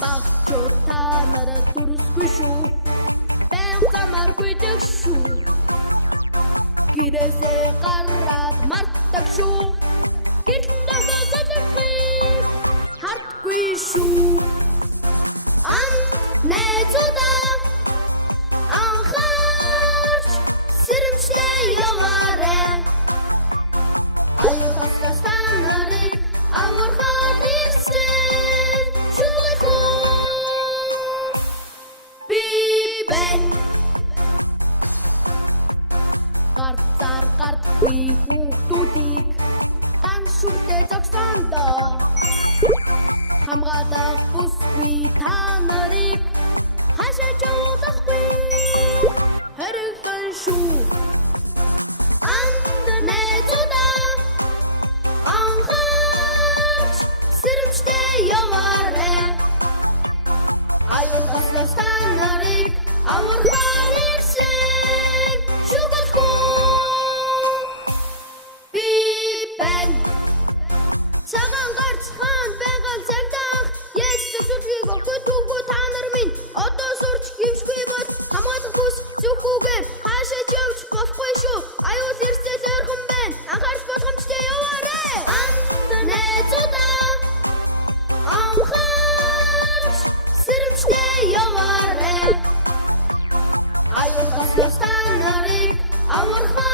Багчууд та нараа дүрсгүй шүү. Баян замааргүй дэг шүү. Гэрээсээ гараад мартдаг шүү. Гэрлэндээ сэдвийг хардгүй шүү. Найзуудаа анхаарч сэрэмжтэй яваарай. Аюул таслаас та нарыг авархаар ирсэн шүглэхүү би байна. Гарцаар гардгүй хүүхдүүдийг ганц шүлтэй зогсондоо хамгаалах бүсгүй та нарыг хашаач явуулахгүй хоригдсон шүү. Найзуудаа анхаарч сэрэмжтэй яваарай. Аюул таслаас та нарыг авархаар ирсэн шүглэхүү би байна. Цагаан гарцхан бэнган цагтах Есүс сүлгийг өгөх түүгүй та нар минь одоо сурч хөвшгүй бол хамгаалах бүс зүггүйгээр хаашаач явж болохгүй шүү. Аюул ирсэл ойрхон байна. Анхаарч болгоомжтой яваарай. Найзуудаа анхаарч сэрэмжтэй яваарай. Аюул таслаас та нарыг авархаар